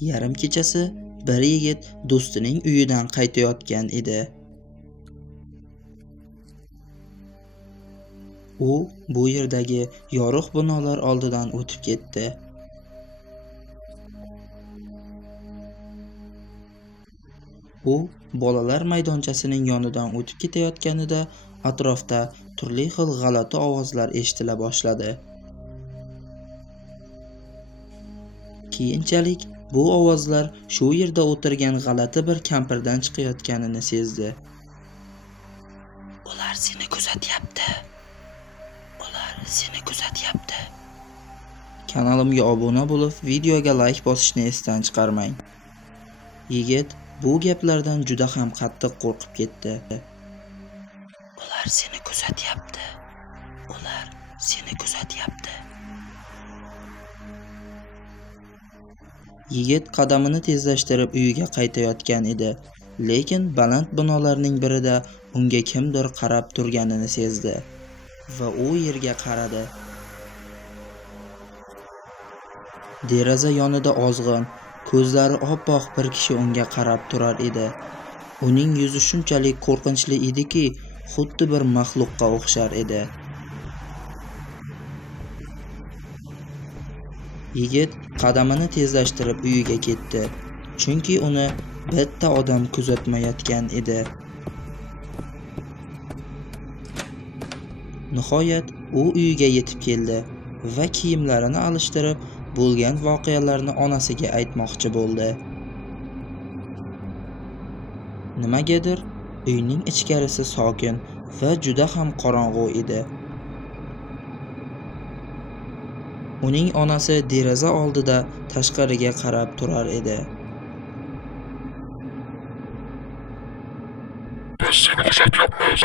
Yarim kechasi bir yigit do'stining uyidan qaytayotgan edi. U bu yerdagi yorug' binolar oldidan o'tib ketdi. U bolalar maydonchasining yonidan o'tib ketayotganida atrofda turli xil g'alati ovozlar eshitila boshladi. Keyinchalik bu ovozlar shu yerda o'tirgan g'alati bir kampirdan chiqayotganini sezdi. Ular seni kuzatyapti. Ular seni kuzatyapti. Kanalimga obuna bo'lib, videoga like bosishni esdan chiqarmang. Yigit bu gaplardan juda ham qattiq qo'rqib ketdi. Ular seni kuzatyapti. Ular seni kuzatyapti. Yigit qadamini tezlashtirib uyiga qaytayotgan edi, lekin baland binolarning birida unga kimdir qarab turganini sezdi va u yerga qaradi. Deraza yonida ozg'in, ko'zlari oppoq bir kishi unga qarab turar edi. Uning yuzi shunchalik qo'rqinchli ediki, xuddi bir maxluqqa o'xshar edi. Yigit qadamini tezlashtirib uyiga ketdi, chunki uni bitta odam kuzatmayotgan edi. Nihoyat u uyiga yetib keldi va kiyimlarini alishtirib, bo'lgan voqealarni onasiga aytmoqchi bo'ldi. Nimagadir uyning ichkarisi sokin va juda ham qorong'u edi. Uning onasi deraza oldida tashqariga qarab turar edi. Biz seni kuzatyapmiz.